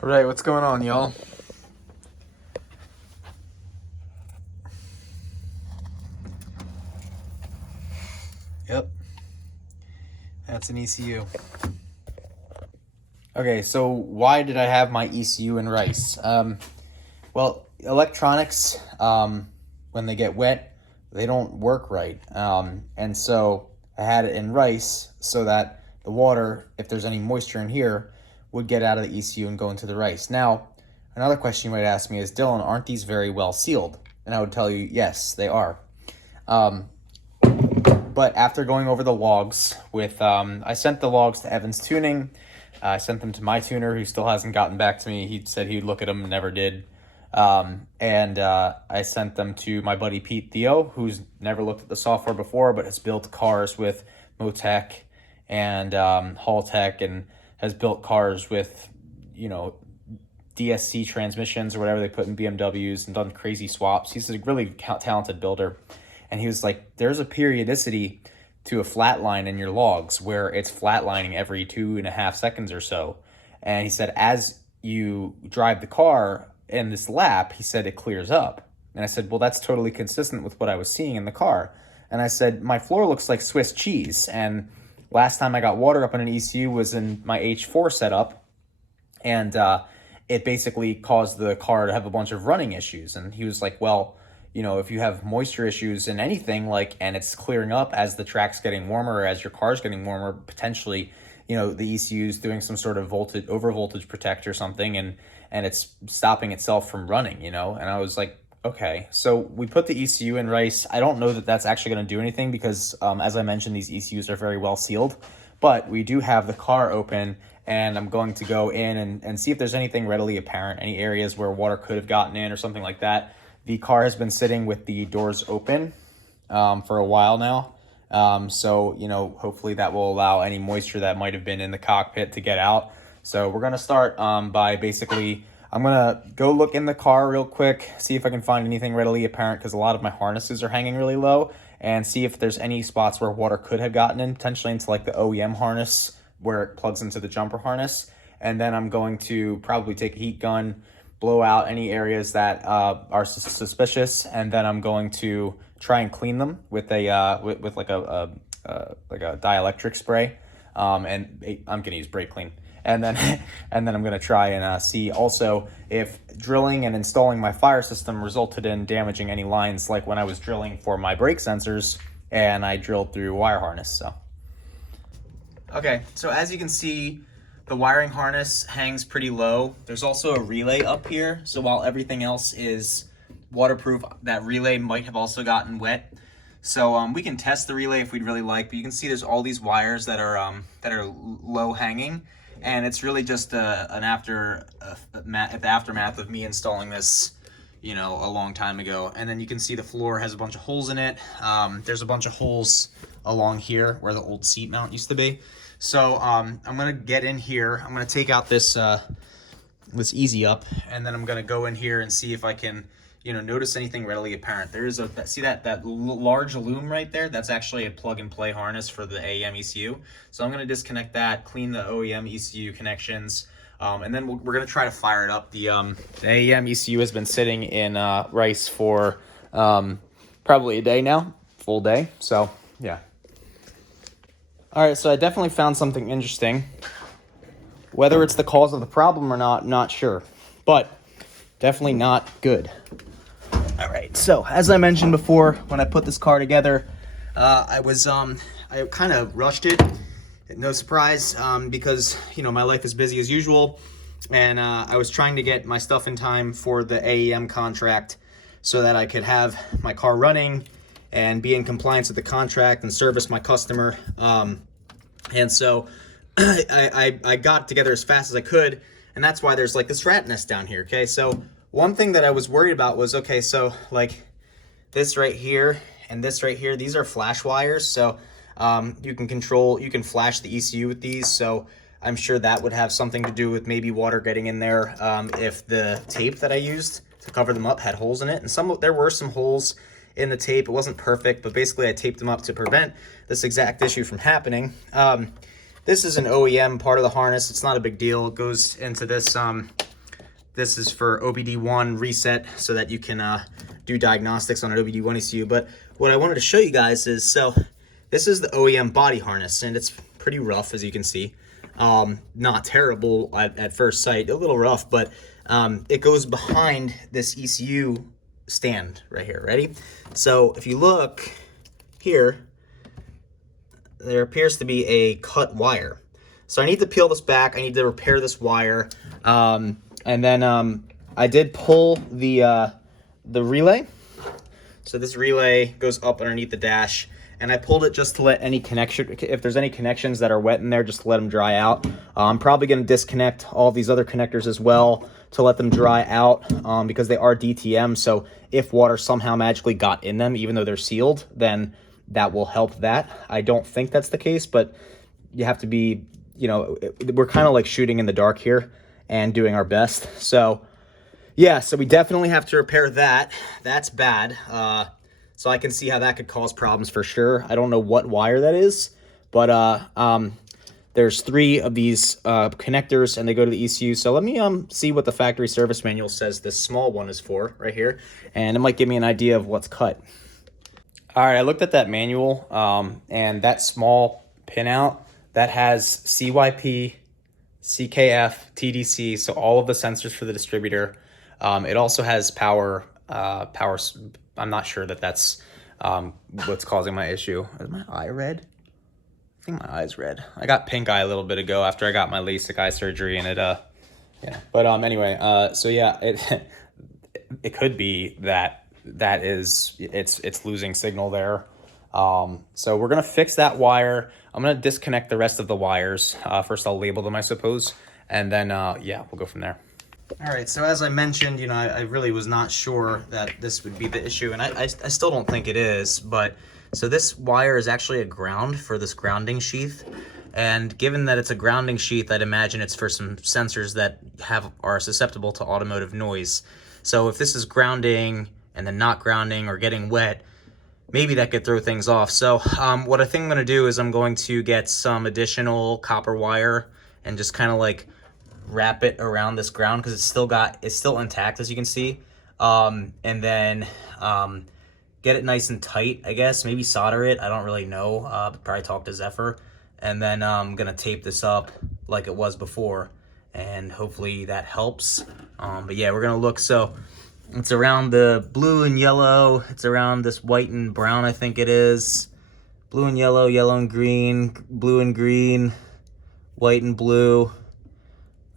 All right, what's going on, y'all? Yep, that's an ECU. Okay, so why did I have my ECU in rice? Well, electronics, when they get wet, they don't work right. And so I had it in rice so that the water, if there's any moisture in here, would get out of the ECU and go into the rice. Now, another question you might ask me is, Dylan, aren't these very well sealed? And I would tell you, yes, they are. But after going over the logs with, I sent the logs to Evan's Tuning. I sent them to my tuner, who still hasn't gotten back to me. He said he'd look at them, never did. And I sent them to my buddy Pete Theo, who's never looked at the software before, but has built cars with Motec and Haltech, and has built cars with, DSC transmissions or whatever they put in BMWs, and done crazy swaps. He's a really talented builder. And he was like, there's a periodicity to a flat line in your logs where it's flatlining every 2.5 seconds or so. And he said, as you drive the car in this lap, he said, it clears up. And I said, well, that's totally consistent with what I was seeing in the car. And I said, my floor looks like Swiss cheese. And last time I got water up in an ECU was in my H4 setup. And it basically caused the car to have a bunch of running issues. And he was like, well, if you have moisture issues in anything, and it's clearing up as the track's getting warmer or as your car's getting warmer, potentially, the ECU's doing some sort of over voltage protect or something, and it's stopping itself from running, and I was like, okay. So we put the ECU in rice. I don't know that that's actually going to do anything because, as I mentioned, these ECUs are very well sealed, but we do have the car open, and I'm going to go in and see if there's anything readily apparent, any areas where water could have gotten in or something like that. The car has been sitting with the doors open for a while now. So, hopefully that will allow any moisture that might have been in the cockpit to get out. So we're going to start by basically, I'm going to go look in the car real quick, see if I can find anything readily apparent, because a lot of my harnesses are hanging really low, and see if there's any spots where water could have gotten in, potentially into the OEM harness where it plugs into the jumper harness. And then I'm going to probably take a heat gun, blow out any areas that are suspicious, and then I'm going to try and clean them with a with like a dielectric spray, and I'm gonna use brake clean, and then and then I'm gonna try and see also if drilling and installing my fire system resulted in damaging any lines, like when I was drilling for my brake sensors and I drilled through wire harness. So okay, so as you can see, the wiring harness hangs pretty low. There's also a relay up here. So while everything else is waterproof, that relay might have also gotten wet. So we can test the relay if we'd really like, but you can see there's all these wires that are low hanging. And it's really just the aftermath of me installing this, a long time ago. And then you can see the floor has a bunch of holes in it. There's a bunch of holes along here where the old seat mount used to be. So I'm gonna get in here. I'm gonna take out this this easy up, and then I'm gonna go in here and see if I can, notice anything readily apparent. There is see that large loom right there? That's actually a plug and play harness for the AEM ECU. So I'm gonna disconnect that, clean the OEM ECU connections, and then we're gonna try to fire it up. The AEM ECU has been sitting in rice for probably a day now, full day. So yeah. All right, so I definitely found something interesting. Whether it's the cause of the problem or not sure, but definitely not good. All right, so as I mentioned before, when I put this car together, I kind of rushed it. No surprise, because my life is busy as usual, and I was trying to get my stuff in time for the AEM contract so that I could have my car running and be in compliance with the contract and service my customer. And so I got it together as fast as I could, and that's why there's this rat nest down here. Okay, so one thing that I was worried about was, okay, so this right here and this right here, these are flash wires. So you can flash the ECU with these. So I'm sure that would have something to do with maybe water getting in there if the tape that I used to cover them up had holes in it. And there were some holes in the tape. It wasn't perfect, but basically I taped them up to prevent this exact issue from happening. This is an OEM part of the harness. It's not a big deal. It goes into this This is for OBD1 reset so that you can do diagnostics on an OBD1 ECU. But what I wanted to show you guys is, so this is the OEM body harness, and it's pretty rough, as you can see. Not terrible at first sight, a little rough, but it goes behind this ECU stand right here. Ready? So if you look here, there appears to be a cut wire. So I need to peel this back. I need to repair this wire. And then I did pull the relay. So this relay goes up underneath the dash, and I pulled it just to let any connection, if there's any connections that are wet in there, just to let them dry out. I'm probably going to disconnect all these other connectors as well to let them dry out because they are DTM. So if water somehow magically got in them, even though they're sealed, then that will help that. I don't think that's the case, but you have to be, you know, we're kind of like shooting in the dark here and doing our best. So yeah, so we definitely have to repair that. That's bad. So I can see how that could cause problems for sure. I don't know what wire that is, but there's 3 of these connectors, and they go to the ECU. So let me see what the factory service manual says this small one is for right here, and it might give me an idea of what's cut. All right, I looked at that manual, and that small pinout, that has CYP, CKF, TDC, so all of the sensors for the distributor. It also has power. I'm not sure that that's what's causing my issue. Is my eye red? I think my eye's red. I got pink eye a little bit ago after I got my LASIK eye surgery, and it yeah. But anyway, so yeah, it could be that it's losing signal there. So we're gonna fix that wire. I'm gonna disconnect the rest of the wires. First I'll label them, I suppose, and then yeah, we'll go from there. All right, so as I mentioned, you know, I really was not sure that this would be the issue, and I still don't think it is, but so this wire is actually a ground for this grounding sheath, and given that it's a grounding sheath, I'd imagine it's for some sensors that are susceptible to automotive noise. So if this is grounding and then not grounding or getting wet, maybe that could throw things off. So what I think I'm gonna do is I'm going to get some additional copper wire and just kind of like wrap it around this ground because it's still intact, as you can see, and then get it nice and tight, I guess. Maybe solder it, I don't really know. Probably talk to Zephyr, and then I'm gonna tape this up like it was before, and hopefully that helps. But yeah, we're gonna look. So it's around the blue and yellow, it's around this white and brown, I think it is. Blue and yellow, yellow and green, blue and green, white and blue.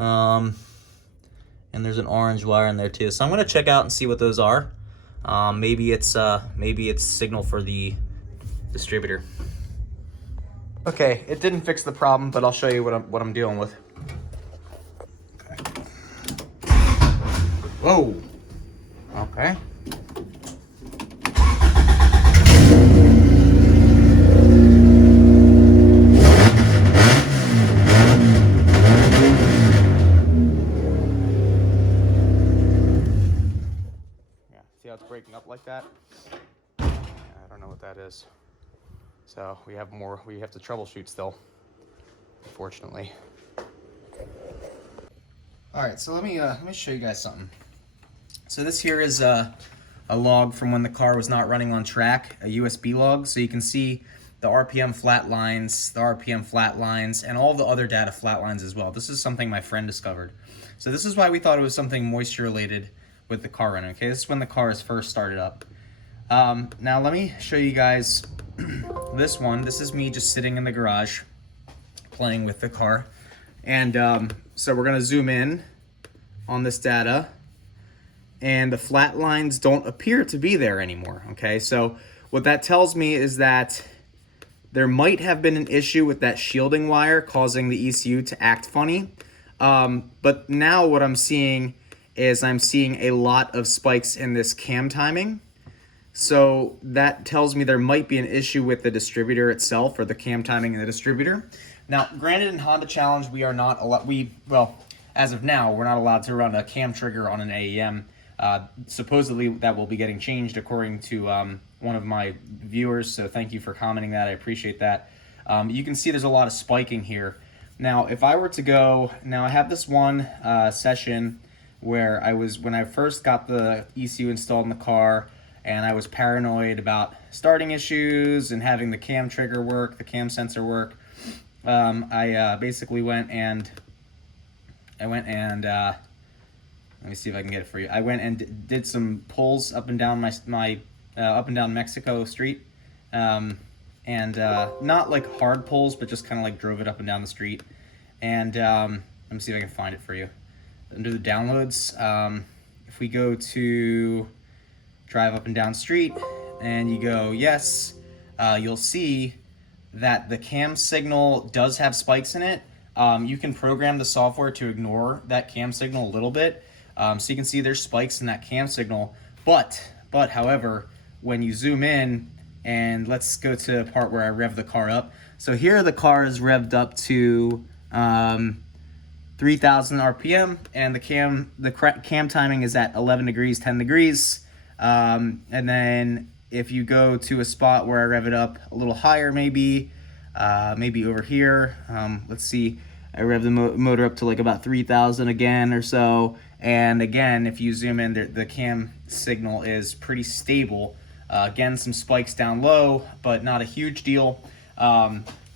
And there's an orange wire in there too. So I'm gonna check out and see what those are. Maybe it's signal for the distributor. Okay, it didn't fix the problem, but I'll show you what I'm dealing with. Okay. Whoa. Okay. See how it's breaking up like that? Yeah, I don't know what that is. So we have to troubleshoot still, unfortunately. All right, so let me show you guys something. So this here is a log from when the car was not running on track, a USB log. So you can see the RPM flat lines, and all the other data flat lines as well. This is something my friend discovered. So this is why we thought it was something moisture related with the car running. Okay, this is when the car is first started up. Now let me show you guys this one. This is me just sitting in the garage playing with the car. And so we're gonna zoom in on this data, and the flat lines don't appear to be there anymore. Okay, so what that tells me is that there might have been an issue with that shielding wire causing the ECU to act funny. But now what I'm seeing is I'm seeing a lot of spikes in this cam timing. So that tells me there might be an issue with the distributor itself, or the cam timing in the distributor. Now, granted, in Honda Challenge, we are not allowed, well, as of now, we're not allowed to run a cam trigger on an AEM. Supposedly that will be getting changed according to one of my viewers, so thank you for commenting that, I appreciate that. You can see there's a lot of spiking here. Now, if I were to go, now I have this one session where when I first got the ECU installed in the car, and I was paranoid about starting issues and having the cam trigger work, the cam sensor work. I basically went and let me see if I can get it for you. I went and did some pulls up and down my up and down Mexico Street, and not like hard pulls, but just kind of like drove it up and down the street. And let me see if I can find it for you. Under the downloads, if we go to drive up and down street, and you go yes, you'll see that the cam signal does have spikes in it. You can program the software to ignore that cam signal a little bit. So you can see there's spikes in that cam signal. But however, when you zoom in, and let's go to the part where I rev the car up. So here the car is revved up to 3,000 RPM, and the cam timing is at 11 degrees, 10 degrees. And then if you go to a spot where I rev it up a little higher, maybe over here, let's see, I rev the motor up to like about 3,000 again or so. And again, if you zoom in, the cam signal is pretty stable. Again, some spikes down low, but not a huge deal.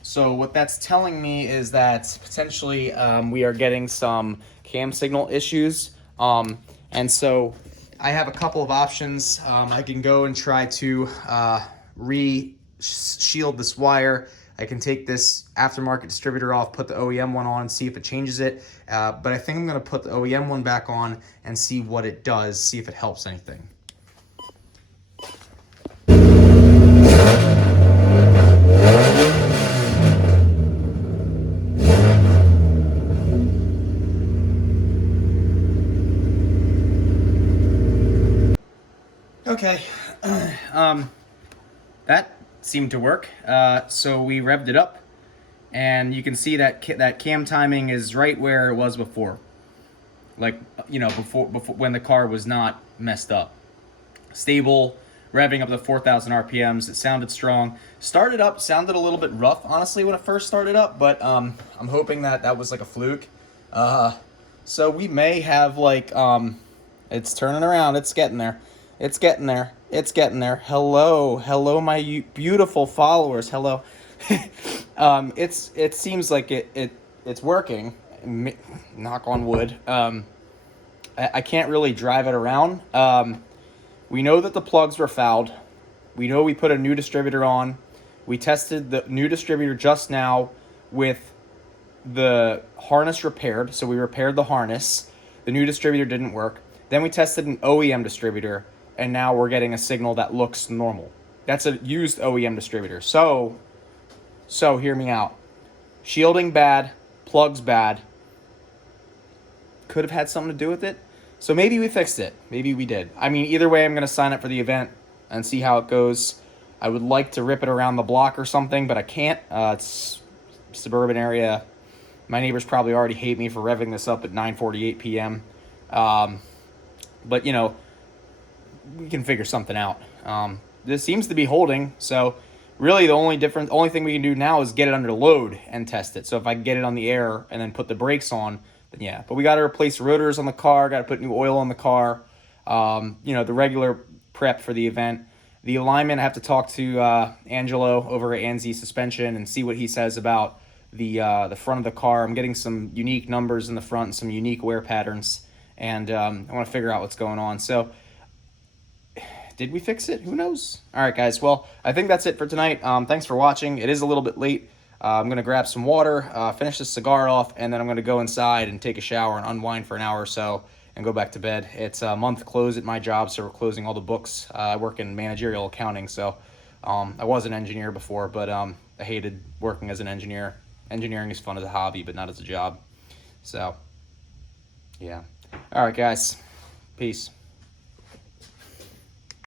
So what that's telling me is that potentially we are getting some cam signal issues. And so I have a couple of options. I can go and try to re-shield this wire. I can take this aftermarket distributor off, put the OEM one on, and see if it changes it. But I think I'm going to put the OEM one back on and see what it does, see if it helps anything. Okay, that seemed to work. So we revved it up, and you can see that that cam timing is right where it was before. Like, you know, before when the car was not messed up. Stable, revving up to 4,000 RPMs. It sounded strong. Started up, sounded a little bit rough, honestly, when it first started up, but I'm hoping that was like a fluke. So we may have like, it's turning around, it's getting there. It's getting there. It's getting there. Hello, my beautiful followers. Hello. It seems like it's working. Knock on wood. I can't really drive it around. We know that the plugs were fouled. We know we put a new distributor on. We tested the new distributor just now with the harness repaired. So we repaired the harness. The new distributor didn't work. Then we tested an OEM distributor, and now we're getting a signal that looks normal. That's a used OEM distributor. So hear me out. Shielding bad, plugs bad. Could have had something to do with it. So maybe we fixed it. Maybe we did. I mean, either way, I'm going to sign up for the event and see how it goes. I would like to rip it around the block or something, but I can't. It's suburban area. My neighbors probably already hate me for revving this up at 9:48 p.m. But, you know, we can figure something out. This seems to be holding, so really the only thing we can do now is get it under load and test it. So if I can get it on the air and then put the brakes on, then yeah. But we got to replace rotors on the car, got to put new oil on the car, you know, the regular prep for the event. The alignment, I have to talk to Angelo over at ANZ Suspension and see what he says about the front of the car. I'm getting some unique numbers in the front and some unique wear patterns, and I want to figure out what's going on. So did we fix it? Who knows? All right, guys. Well, I think that's it for tonight. Thanks for watching. It is a little bit late. I'm going to grab some water, finish this cigar off, and then I'm going to go inside and take a shower and unwind for an hour or so and go back to bed. It's a month close at my job, so we're closing all the books. I work in managerial accounting, so I was an engineer before, but I hated working as an engineer. Engineering is fun as a hobby, but not as a job. So, yeah. All right, guys. Peace.